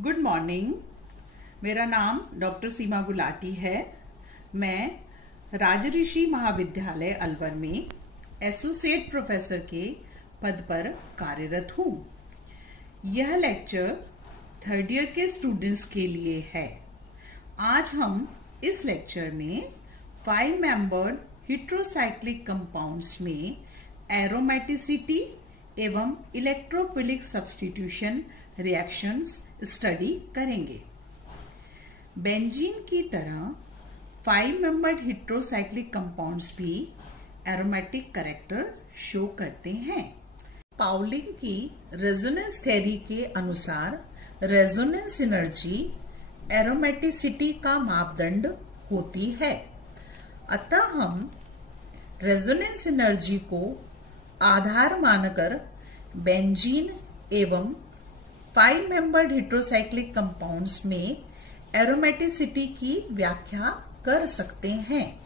Good morning. मेरा नाम doctor सीमा गुलाटी है। मैं राजऋषि महाविद्यालय अलवर में एसोसिएट प्रोफेसर के पद पर कार्यरत हूँ। यह लेक्चर थर्ड ईयर के स्टूडेंट्स के लिए है। आज हम इस लेक्चर में 5 मेंबर्ड हेटेरोसाइक्लिक कंपाउंड्स में एरोमेटिसिटी एवं इलेक्ट्रोफिलिक सब्स्टिट्यूशन रिएक्शंस स्टडी करेंगे। बेंजीन की तरह 5 मेंबर्ड हेटेरोसाइक्लिक कंपाउंड्स भी एरोमेटिक कैरेक्टर शो करते हैं। पाउलिंग की रेजोनेंस थ्योरी के अनुसार रेजोनेंस एनर्जी एरोमेटिसिटी का मापदंड होती है। अतः हम रेजोनेंस एनर्जी को आधार मानकर बेंजीन एवं 5 मेंबर्ड हेटेरोसाइक्लिक कंपाउंड्स में एरोमेटिसिटी की व्याख्या कर सकते हैं।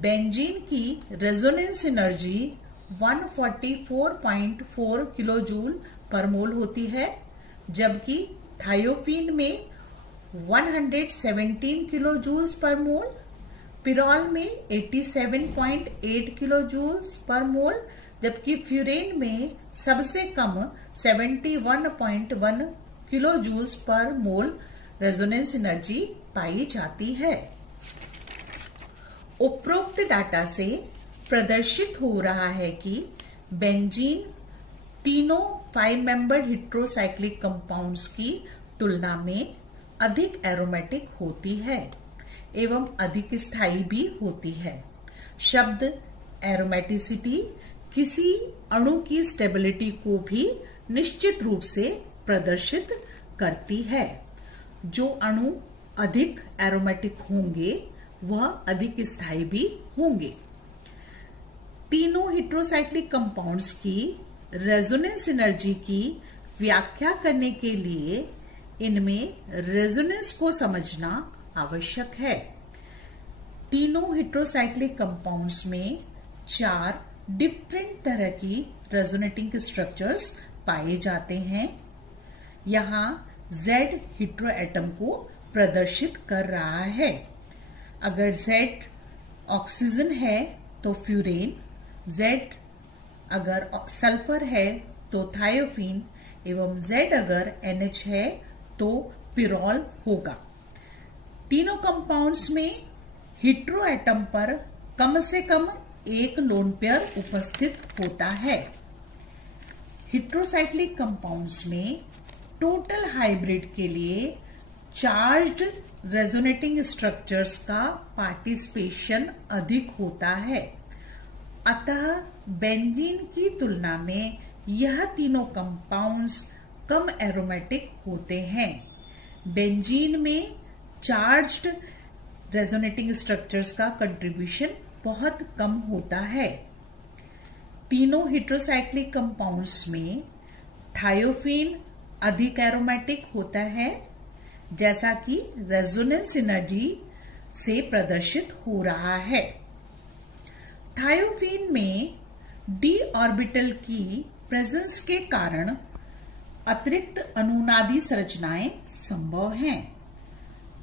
बेंजीन की रेजोनेंस एनर्जी 144.4 किलोजूल पर मोल होती है, जबकि थायोफीन में 117 किलोजूल्स पर मोल, पिरॉल में 87.8 किलोजूल्स पर मोल, जबकि फ्यूरेन में सबसे कम 71.1 किलोजूल्स पर मोल रेजोनेंस एनर्जी पाई जाती है। उपरोक्त डाटा से प्रदर्शित हो रहा है कि बेंजीन तीनों 5 मेंबर्ड हेटेरोसाइक्लिक कंपाउंड्स की तुलना में अधिक एरोमेटिक होती है एवं अधिक स्थायी भी होती है। शब्द एरोमेटिसिटी किसी अणु की स्टेबिलिटी को भी निश्चित रूप से प्रदर्शित करती है। जो अणु अधिक एरोमेटिक होंगे वह अधिक स्थायी भी होंगे। तीनों हेटेरोसाइक्लिक कंपाउंड्स की रेजोनेंस एनर्जी की व्याख्या करने के लिए इनमें रेजोनेंस को समझना आवश्यक है। तीनों हेटेरोसाइक्लिक कंपाउंड्स में 4 डिफरेंट तरह की रेजोनेटिंग स्ट्रक्चर्स पाए जाते हैं। यहाँ Z हेटेरो एटम को प्रदर्शित कर रहा है। अगर Z ऑक्सीजन है तो फ्यूरेन, Z अगर सल्फर है तो थायोफीन एवं Z अगर NH है तो पिरॉल होगा। तीनों कंपाउंड्स में हेटेरो एटम पर कम से कम एक लोन पेयर उपस्थित होता है। हेटेरोसाइक्लिक कंपाउंड्स में टोटल हाइब्रिड के लिए चार्ज्ड रेजोनेटिंग स्ट्रक्चर्स का पार्टिसिपेशन अधिक होता है। अतः बेंजीन की तुलना में यह तीनों कंपाउंड्स कम एरोमेटिक होते हैं। बेंजीन में चार्ज्ड रेजोनेटिंग स्ट्रक्चर्स का कंट्रीब्यूशन बहुत कम होता है। तीनों हेटेरोसाइक्लिक कंपाउंड्स में थायोफीन अधिक एरोमेटिक होता है, जैसा कि रेजोनेंस एनर्जी से प्रदर्शित हो रहा है। थायोफीन में d ऑर्बिटल की प्रेजेंस के कारण अतिरिक्त अनुनादी संरचनाएं संभव हैं।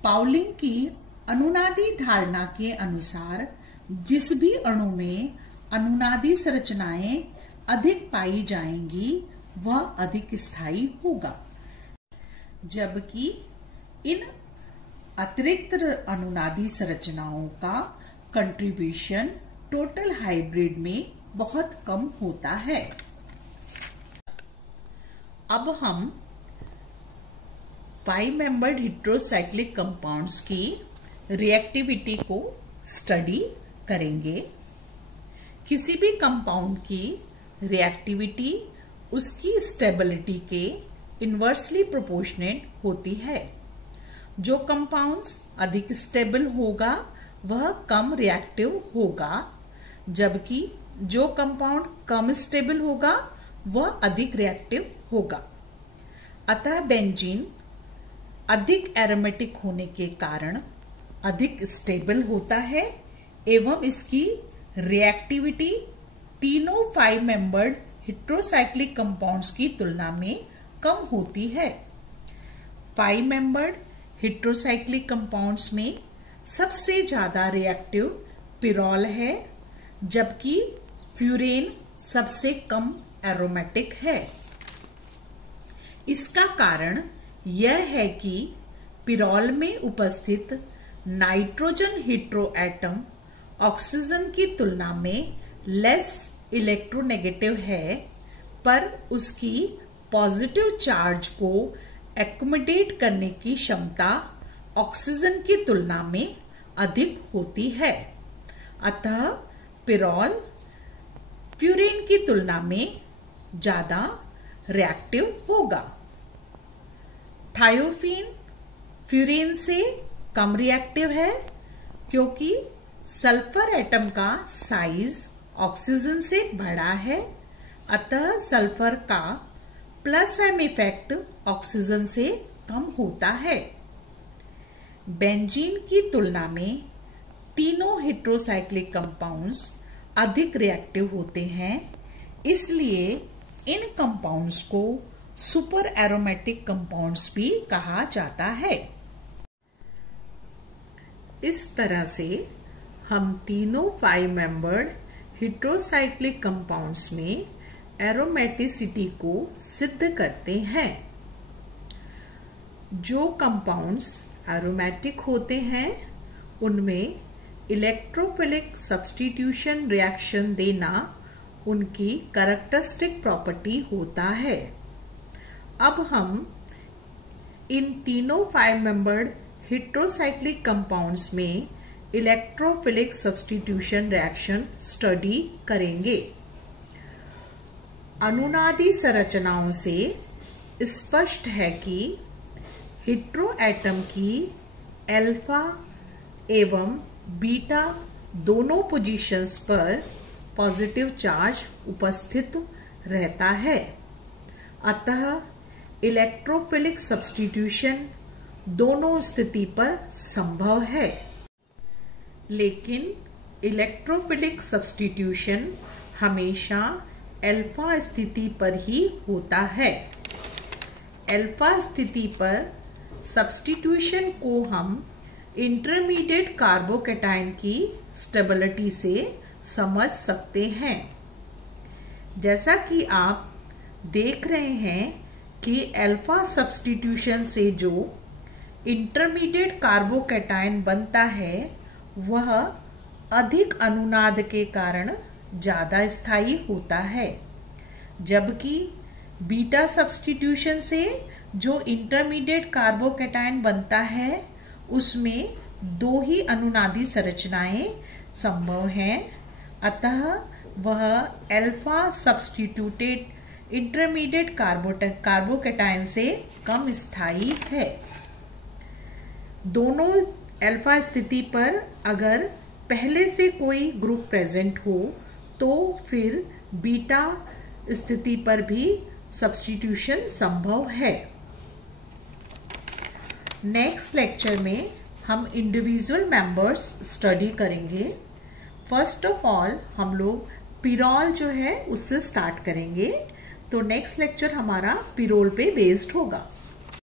पाउलिंग की अनुनादी धारणा के अनुसार जिस भी अणु में अनुनादी संरचनाएं अधिक पाई जाएंगी वह अधिक स्थायी होगा, जबकि इन अतिरिक्त अनुनादी संरचनाओं का कंट्रीब्यूशन टोटल हाइब्रिड में बहुत कम होता है। अब हम 5 मेंबर्ड हेटेरोसाइक्लिक कंपाउंड्स की रिएक्टिविटी को स्टडी करेंगे। किसी भी कंपाउंड की रिएक्टिविटी उसकी स्टेबिलिटी के इन्वर्सली प्रोपोर्शनेट होती है। जो कंपाउंड्स अधिक स्टेबल होगा वह कम रिएक्टिव होगा, जबकि जो कंपाउंड कम स्टेबल होगा वह अधिक रिएक्टिव होगा। अतः बेंजीन अधिक एरोमेटिक होने के कारण अधिक स्टेबल होता है एवं इसकी रिएक्टिविटी तीनों 5 मेंबर्ड हेटेरोसाइक्लिक कंपाउंड्स की तुलना में कम होती है। 5 मेंबर्ड हेट्रोसाइक्लिक कंपाउंड्स में सबसे ज्यादा रिएक्टिव पिरोल है, जबकि फ्यूरेन सबसे कम एरोमेटिक है। इसका कारण यह है कि पिरोल में उपस्थित नाइट्रोजन हेट्रो एटम ऑक्सीजन की तुलना में लेस इलेक्ट्रोनेगेटिव है, पर उसकी पॉजिटिव चार्ज को एक्कोमोडेट करने की क्षमता ऑक्सीजन की तुलना में अधिक होती है। अतः पिरोल फ्यूरेन की तुलना में ज्यादा रिएक्टिव होगा। थायोफीन फ्यूरेन से कम रिएक्टिव है, क्योंकि सल्फर एटम का साइज ऑक्सीजन से बड़ा है, अतः सल्फर का प्लस एम इफेक्ट ऑक्सीजन से कम होता है। बेंजीन की तुलना में तीनों हेट्रोसाइक्लिक कंपाउंड्स अधिक रिएक्टिव होते हैं, इसलिए इन कंपाउंड्स को सुपर एरोमेटिक कंपाउंड्स भी कहा जाता है। इस तरह से हम तीनों 5 मेंबर्ड हेट्रोसाइक्लिक कंपाउंड्स में एरोमेटिसिटी को सिद्ध करते हैं। जो कंपाउंड्स एरोमेटिक होते हैं उनमें इलेक्ट्रोफिलिक सब्स्टिट्यूशन रिएक्शन देना उनकी कैरेक्टरिस्टिक प्रॉपर्टी होता है। अब हम इन तीनों 5 मेंबर्ड हेट्रोसाइक्लिक कंपाउंड्स में इलेक्ट्रोफिलिक सब्स्टिट्यूशन रिएक्शन स्टडी करेंगे। अनुनादी संरचनाओं से स्पष्ट है कि हेट्रो एटम की अल्फा एवं बीटा दोनों पोजीशंस पर पॉजिटिव चार्ज उपस्थित रहता है, अतः इलेक्ट्रोफिलिक सब्स्टिट्यूशन दोनों स्थिति पर संभव है। लेकिन इलेक्ट्रोफिलिक सब्स्टिट्यूशन हमेशा अल्फा स्थिति पर ही होता है। अल्फा स्थिति पर सब्स्टिट्यूशन को हम इंटरमीडिएट कार्बोकैटायन की स्टेबिलिटी से समझ सकते हैं। जैसा कि आप देख रहे हैं कि अल्फा सब्स्टिट्यूशन से जो इंटरमीडिएट कार्बोकैटायन बनता है वह अधिक अनुनाद के कारण ज्यादा स्थायी होता है, जबकि बीटा सब्स्टिट्यूशन से जो इंटरमीडिएट कार्बोकैटायन बनता है उसमें 2 ही अनुनादी संरचनाएं संभव हैं, अतः वह अल्फा सब्स्टिट्यूटेड इंटरमीडिएट कार्बोकैटायन से कम स्थायी है। दोनों अल्फा स्थिति पर अगर पहले से कोई ग्रुप प्रेजेंट हो तो फिर बीटा स्थिति पर भी सब्स्टिट्यूशन संभव है। नेक्स्ट लेक्चर में हम इंडिविजुअल मेंबर्स स्टडी करेंगे। फर्स्ट ऑफ ऑल हम लोग पिरोल जो है उससे स्टार्ट करेंगे, तो नेक्स्ट लेक्चर हमारा पिरोल पे बेस्ड होगा।